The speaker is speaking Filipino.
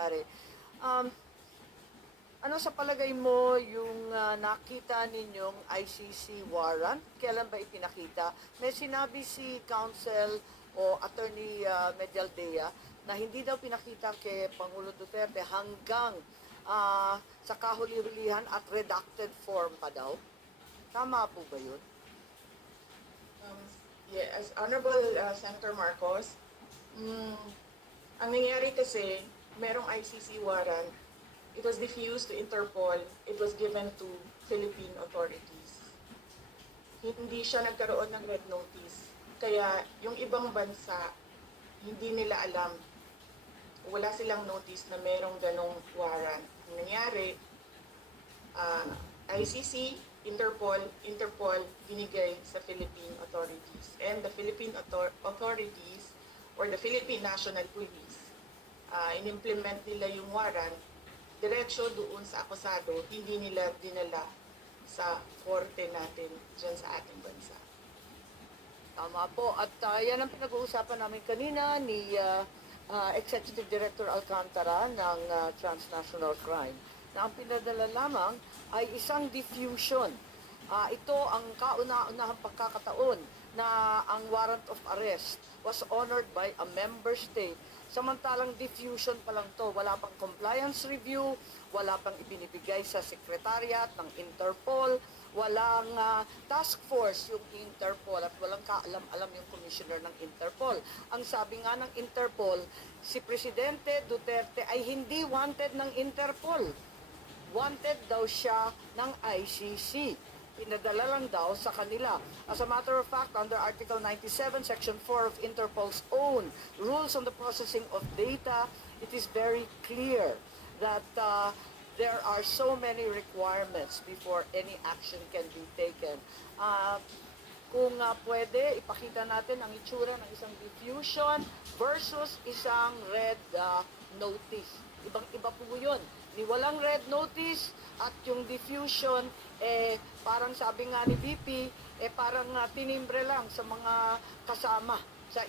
nangyari. Um, ano sa palagay mo yung nakita ninyong ICC warrant? Kailan ba ipinakita? May sinabi si Counsel o Attorney Medialdea na hindi daw pinakita kay Pangulo Duterte hanggang sa kahuli-hulihan at redacted form pa daw. Tama po ba yun? Yes, Honorable Senator Marcos, ang nangyari kasi, merong ICC warrant. It was diffused to Interpol. It was given to Philippine authorities. Hindi siya nagkaroon ng red notice. Kaya yung ibang bansa, hindi nila alam. Wala silang notice na merong ganong warrant. Ang nangyari, ICC, Interpol, binigay sa Philippine authorities. And the Philippine authorities or the Philippine National Police, in-implement nila yung warrant diretso doon sa akusado, hindi nila dinala sa korte natin dyan sa ating bansa. Tama po. At yan ang pinag-uusapan namin kanina ni Executive Director Alcantara ng Transnational Crime na ang pinadala lamang ay isang diffusion. Ito ang kauna-unahang pagkakataon na ang warrant of arrest was honored by a member state. Samantalang diffusion pa lang to, wala pang compliance review, wala pang ibinibigay sa secretariat ng Interpol, walang task force yung Interpol at walang kaalam-alam yung commissioner ng Interpol. Ang sabi nga ng Interpol, si Presidente Duterte ay hindi wanted ng Interpol. Wanted daw siya ng ICC. Pinadala lang daw sa kanila. As a matter of fact, under Article 97, Section 4 of Interpol's own rules on the processing of data, it is very clear that there are so many requirements before any action can be taken. Kung pwede, ipakita natin ang itsura ng isang diffusion versus isang red notice. Ibang-iba po yun. Ni walang red notice at yung diffusion, parang sabi nga ni VP, parang tinimbre lang sa mga kasama sa